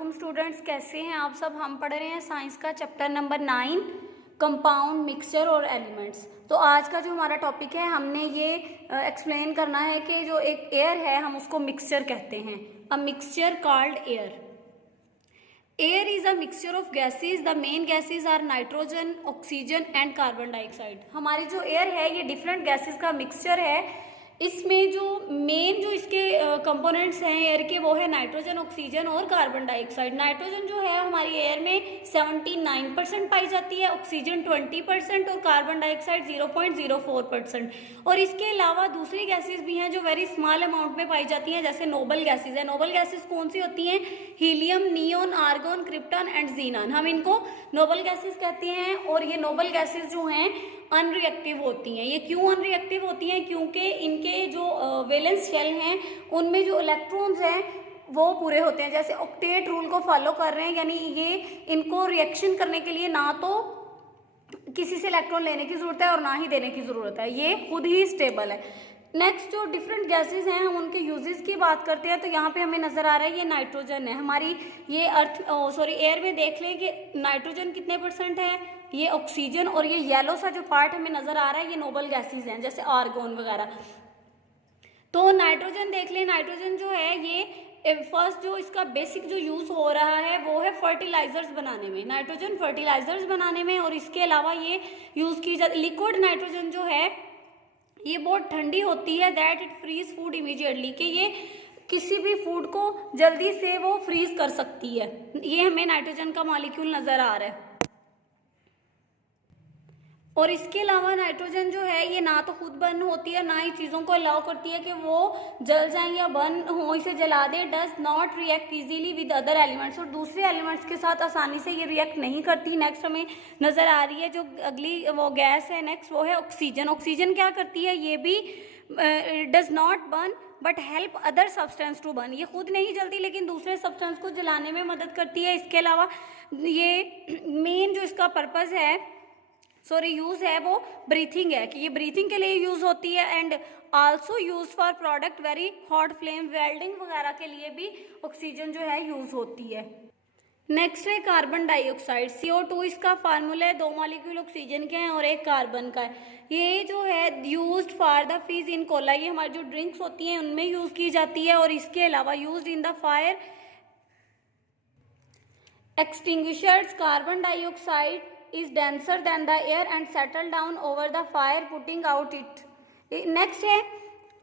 वालेकुम स्टूडेंट्स, कैसे हैं आप सब। हम पढ़ रहे हैं साइंस का चैप्टर नंबर 9 कंपाउंड, मिक्सचर और एलिमेंट्स। तो आज का जो हमारा टॉपिक है, हमने ये एक्सप्लेन करना है कि जो एक एयर है हम उसको मिक्सचर कहते हैं। A mixture called air. Air is a mixture of gases. The main gases are nitrogen, oxygen and carbon dioxide. हमारी जो एयर है ये डिफरेंट गैसेज का मिक्सचर है। इसमें जो मेन जो इसके कंपोनेंट्स हैं एयर के, वो है नाइट्रोजन, ऑक्सीजन और कार्बन डाइऑक्साइड। नाइट्रोजन जो है हमारी एयर में 79% पाई जाती है, ऑक्सीजन 20% और कार्बन डाइऑक्साइड 0.04%। और इसके अलावा दूसरी गैसेज भी हैं जो वेरी स्मॉल अमाउंट में पाई जाती हैं, जैसे नोबल गैसेज है। नोबल गैसेज कौन सी होती हैं? Helium, neon, argon, krypton and xenon. हम इनको नोबल गैसेज कहते हैं। और ये नोबल गैसेज जो हैं अनरिएक्टिव होती हैं। ये क्यों अनरिएक्टिव होती हैं? क्योंकि इनके जो वैलेंस शेल हैं उनमें जो इलेक्ट्रॉन्स हैं वो पूरे होते हैं, जैसे ऑक्टेट रूल को फॉलो कर रहे हैं। यानी ये इनको रिएक्शन करने के लिए ना तो किसी से इलेक्ट्रॉन लेने की जरूरत है और ना ही देने की जरूरत है, ये खुद ही स्टेबल है। नेक्स्ट जो डिफरेंट गैसेस हैं हम उनके यूजेस की बात करते हैं। तो यहाँ पे हमें नजर आ रहा है ये नाइट्रोजन है हमारी। ये एयर में देख लें कि नाइट्रोजन कितने % है, ये ऑक्सीजन, और ये येलो सा जो पार्ट हमें नजर आ रहा है ये नोबल गैसेस हैं, जैसे आर्गन वगैरह। तो नाइट्रोजन देख लें। नाइट्रोजन जो है ये फर्स्ट जो इसका बेसिक जो यूज हो रहा है वो है फर्टिलाइजर्स बनाने में, नाइट्रोजन फर्टिलाइजर्स बनाने में। और इसके अलावा ये यूज की जाती लिक्विड नाइट्रोजन जो है ये बहुत ठंडी होती है, that it freeze food immediately, कि ये किसी भी फूड को जल्दी से वो फ्रीज कर सकती है। ये हमें नाइट्रोजन का मॉलिक्यूल नजर आ रहा है। और इसके अलावा नाइट्रोजन जो है ये ना तो खुद बर्न होती है, ना ही चीज़ों को अलाउ करती है कि वो जल जाएं या बर्न हो, इसे जला दे। Does not react easily with other elements. और दूसरे एलिमेंट्स के साथ आसानी से ये रिएक्ट नहीं करती। नेक्स्ट हमें नज़र आ रही है जो अगली वो गैस है, नेक्स्ट वो है ऑक्सीजन। ऑक्सीजन क्या करती है? ये भी does not burn but help other substance to burn. ये खुद नहीं जलती लेकिन दूसरे सब्सटेंस को जलाने में मदद करती है। इसके अलावा ये मेन जो इसका पर्पज़ है यूज है वो ब्रीथिंग है, कि ये ब्रीथिंग के लिए यूज होती है। And also use for product very hot flame, welding वगैरह के लिए भी ऑक्सीजन जो है यूज होती है। नेक्स्ट है कार्बन डाइऑक्साइड, CO2 इसका फार्मूला है। 2 मॉलिक्यूल ऑक्सीजन के हैं और 1 कार्बन का है। ये जो है यूज्ड फॉर द फिज इन कोला, ये हमारी जो ड्रिंक्स होती हैं उनमें यूज की जाती है। और इसके अलावा used in the fire extinguishers. Carbon dioxide is denser than the air and settle down over the fire putting out it. Next है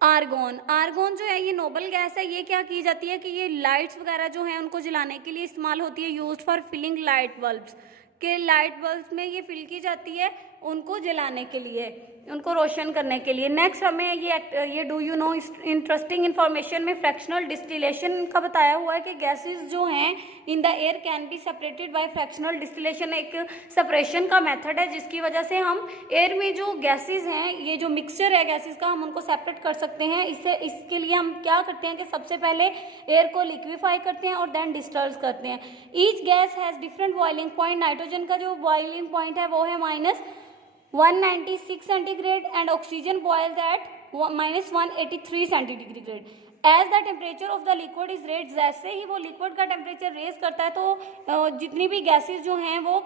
आर्गन। आर्गन जो है ये नोबल गैस है। ये क्या की जाती है कि ये लाइट्स वगैरह जो हैं उनको जलाने के लिए इस्तेमाल होती है। Used for filling light bulbs, के लाइट बल्ब्स में ये फिल की जाती है उनको जलाने के लिए, उनको रोशन करने के लिए। नेक्स्ट हमें ये do you know interesting information में फ्रैक्शनल डिस्टिलेशन का बताया हुआ है कि गैसेस जो हैं in the air can be separated by fractional distillation. एक सेपरेशन का मेथड है जिसकी वजह से हम एयर में जो गैसेस हैं, ये जो मिक्सचर है गैसेस का, हम उनको सेपरेट कर सकते हैं। इसके लिए हम क्या करते हैं कि सबसे पहले एयर को लिक्विफाई करते हैं और देन डिस्टर्ब करते हैं। Each gas has different boiling point. Nitrogen का जो बॉइलिंग पॉइंट है वो है -196 centigrade and oxygen boils at -183 centigrade. As the temperature of the liquid is raise, जैसे ही वो लिक्विड का टेम्परेचर रेज करता है तो जितनी भी गैसेस जो हैं वो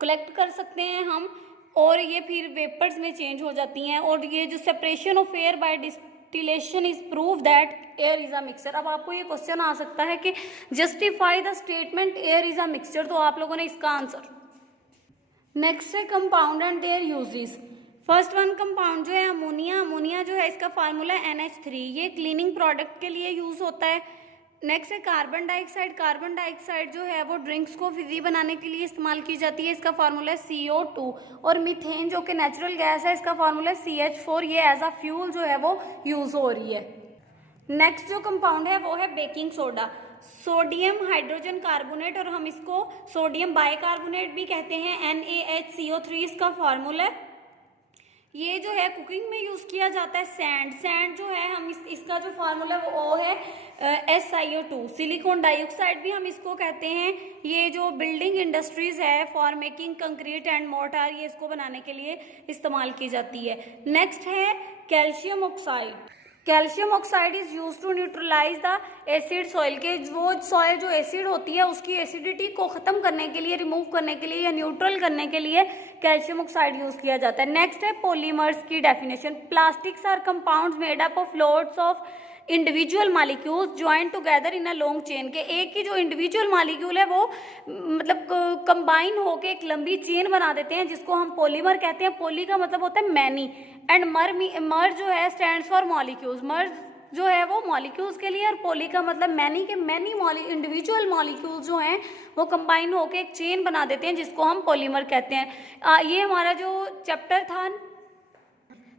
कलेक्ट कर सकते हैं हम, और ये फिर वेपर्स में चेंज हो जाती हैं। और ये जो separation of air by distillation is prove that air is a mixture. अब आपको ये क्वेश्चन आ सकता है कि justify the statement air is a mixture. तो आप लोगों ने इसका आंसर, नेक्स्ट है compound and there uses. First one compound जो है अमोनिया। अमोनिया जो है इसका फार्मूला NH3, ये क्लीनिंग प्रोडक्ट के लिए यूज होता है। नेक्स्ट है कार्बन डाइऑक्साइड। कार्बन डाइऑक्साइड जो है वो ड्रिंक्स को फिजी बनाने के लिए इस्तेमाल की जाती है, इसका फार्मूला है CO2। और मीथेन जो कि नेचुरल गैस है, इसका फार्मूला है CH4, ये एज अ फ्यूल जो है वो यूज हो रही है। नेक्स्ट जो कंपाउंड है वो है baking soda. Sodium hydrogen carbonate, और हम इसको सोडियम बाइकार्बोनेट भी कहते हैं, NaHCO3 इसका फार्मूला है। ये जो है कुकिंग में यूज किया जाता है। सैंड जो है हम इसका जो फार्मूला वो है SiO2। सिलिकॉन डाइऑक्साइड भी हम इसको कहते हैं। ये जो बिल्डिंग इंडस्ट्रीज है for making concrete and mortar, ये इसको बनाने के लिए इस्तेमाल की जाती है। नेक्स्ट है calcium oxide. Calcium oxide is use to neutralize the acid soil, के वो सॉइल जो एसिड होती है उसकी एसिडिटी को ख़त्म करने के लिए, रिमूव करने के लिए या न्यूट्रल करने के लिए कैल्शियम ऑक्साइड यूज़ किया जाता है। नेक्स्ट है पॉलीमर्स की definition. Plastics are compounds made up of loads of individual molecules join together in a long chain, के एक ही जो इंडिविजुअल मालिक्यूल है वो मतलब कंबाइन होके एक लंबी चेन बना देते हैं, जिसको हम पॉलीमर कहते हैं। पॉली का मतलब होता है मैनी, एंड मर जो है स्टैंड्स फॉर मॉलिक्यूल्स। मर जो है वो मॉलिक्यूल्स के लिए, और पॉली का मतलब मैनी, के मैनी इंडिविजुअल मॉलिक्यूल्स जो हैं वो कंबाइन होके एक चेन बना देते हैं, जिसको हम पॉलीमर कहते हैं। ये हमारा जो चैप्टर था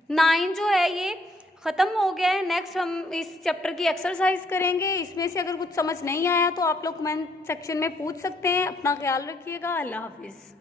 9 जो है ये ख़त्म हो गया है। नेक्स्ट हम इस चैप्टर की एक्सरसाइज करेंगे। इसमें से अगर कुछ समझ नहीं आया तो आप लोग कमेंट सेक्शन में पूछ सकते हैं। अपना ख्याल रखिएगा। अल्लाह हाफिज़।